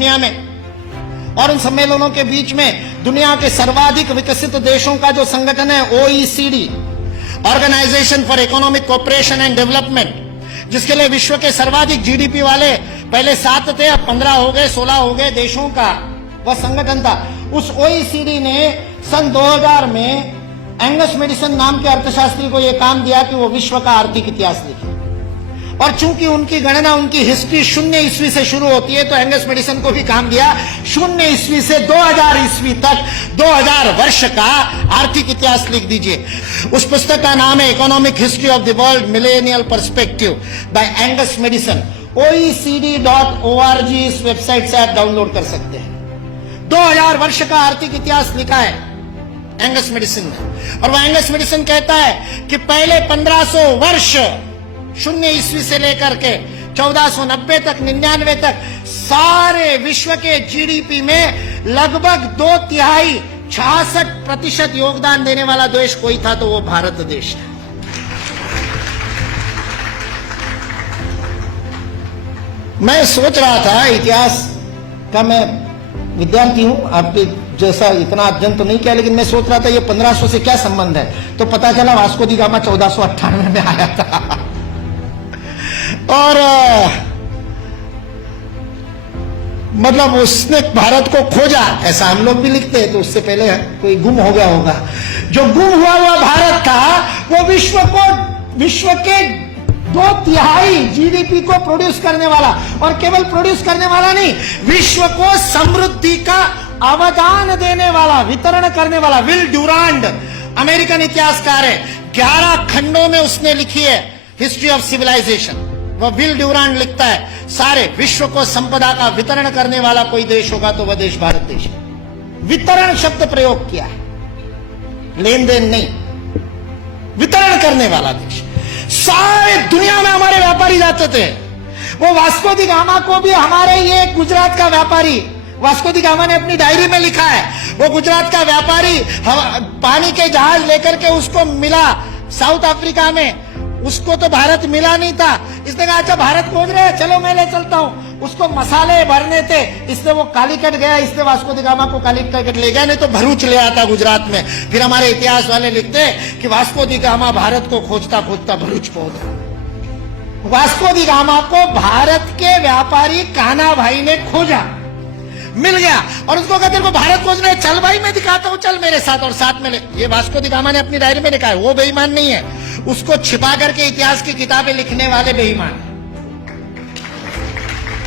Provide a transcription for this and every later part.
दुनिया में। और उन सम्मेलनों के बीच में दुनिया के सर्वाधिक विकसित देशों का जो संगठन है OECD, organisation for economic cooperation and development, जिसके लिए विश्व के सर्वाधिक जीडीपी वाले पहले 7 थे, अब 15 हो गए, 16 हो गए देशों का वह संगठन था। उस OECD ने सन 2000 में एंगस मैडिसन नाम के अर्थशास्त्री को यह काम दिया कि वो विश्व का आर्थिक इतिहास लिखे। और चूंकि उनकी गणना, उनकी हिस्ट्री 0 ईस्वी से शुरू होती है, तो एंगस मैडिसन को भी काम दिया 0 ईस्वी से 2000 ईस्वी तक 2000 वर्ष का आर्थिक इतिहास लिख दीजिए। उस पुस्तक का नाम है economic history of the world millennial perspective by Angus Maddison. OECD.org इस वेबसाइट से आप डाउनलोड कर सकते हैं। 2000 वर्ष का आर्थिक इतिहास लिखा है एंगस मैडिसन ने। और वह एंगस मैडिसन कहता है कि पहले 1500 वर्ष 0 ईस्वी से लेकर के 1490 तक 99 तक सारे विश्व के जीडीपी में लगभग 2/3 66% योगदान देने वाला देश कोई था तो वो भारत देश है। मैं सोच रहा था, इतिहास का मैं विद्यार्थी हूं, आपके जैसा इतना अध्ययन तो नहीं किया, लेकिन मैं सोच रहा था ये 1500 से क्या संबंध है। तो पता चला वास्को दी गामा 1498 में आया था। और मतलब उसने भारत को खोजा, ऐसा हम लोग भी लिखते हैं, तो उससे पहले कोई गुम हो गया होगा। जो गुम हुआ भारत था वो विश्व के 2/3 जीडीपी को प्रोड्यूस करने वाला, और केवल प्रोड्यूस करने वाला नहीं, विश्व को समृद्धि का अवदान देने वाला, वितरण करने वाला। विल ड्यूरांड अमेरिकन इतिहासकार है, 11 खंडों में उसने लिखी है हिस्ट्री ऑफ सिविलाइजेशन। वह विल ड्यूरांड लिखता है सारे विश्व को संपदा का वितरण करने वाला कोई देश होगा तो वह देश भारत देश है। वितरण शब्द प्रयोग किया है, लेन देन नहीं, वितरण करने वाला देश। सारे दुनिया में हमारे व्यापारी जाते थे। वो वास्को दी गामा को भी हमारे ये गुजरात का व्यापारी, वास्को दी गामा ने अपनी डायरी में लिखा है, वो गुजरात का व्यापारी पानी के जहाज लेकर के उसको मिला साउथ अफ्रीका में। उसको तो भारत मिला नहीं था, इसने कहा अच्छा भारत खोज रहे हैं, चलो मैं ले चलता हूं। उसको मसाले भरने थे, इसने वो कालीकट गया, इसने वास्को दी गामा को कालीकट ले गया, नहीं तो भरूच ले आता गुजरात में। फिर हमारे इतिहास वाले लिखते कि वास्को दी गामा भारत को खोजता खोजता भरूच पहुंचा। वास्को दी गामा को भारत के व्यापारी कान्हा भाई ने खोजा, मिल गया, और उसको कहते हैं भारत खोज रहे, चल भाई मैं दिखाता हूं, चल मेरे साथ, और साथ में ले। ये वास्को दी गामा ने अपनी डायरी में लिखा है, वो बेईमान नहीं है, उसको छिपा करके इतिहास की किताबें लिखने वाले बेईमान।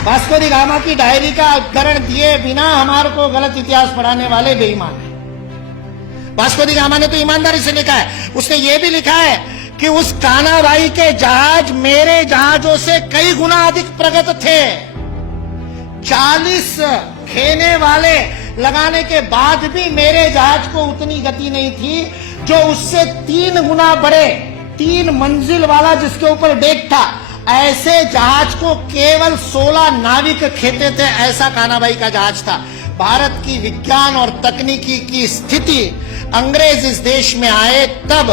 वास्को दी गामा की डायरी का उद्धरण दिए बिना हमारे को गलत इतिहास पढ़ाने वाले बेईमान है। वास्को दी गामा ने तो ईमानदारी से लिखा है, उसने ये भी लिखा है कि उस कान्हा भाई के जहाज मेरे जहाजों से कई गुना अधिक प्रगत थे। 40 खेने वाले लगाने के बाद भी मेरे जहाज को उतनी गति नहीं थी, जो उससे 3 गुना बड़े 3 मंजिल वाला जिसके ऊपर डेक था, ऐसे जहाज को केवल 16 नाविक खेते थे। ऐसा कान्हा भाई का जहाज था। भारत की विज्ञान और तकनीकी की स्थिति अंग्रेज इस देश में आए तब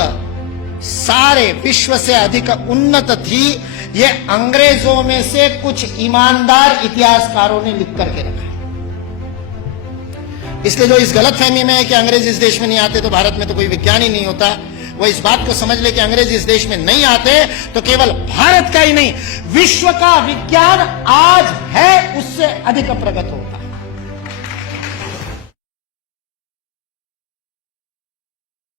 सारे विश्व से अधिक उन्नत थी। ये अंग्रेजों में से कुछ ईमानदार इतिहासकारों ने लिख करके रखा। इसलिए जो इस गलतफहमी में है कि अंग्रेज इस देश में नहीं आते तो भारत में तो कोई विज्ञान ही नहीं होता, वो इस बात को समझ ले कि अंग्रेज इस देश में नहीं आते तो केवल भारत का ही नहीं, विश्व का विज्ञान आज है उससे अधिक प्रगत होता।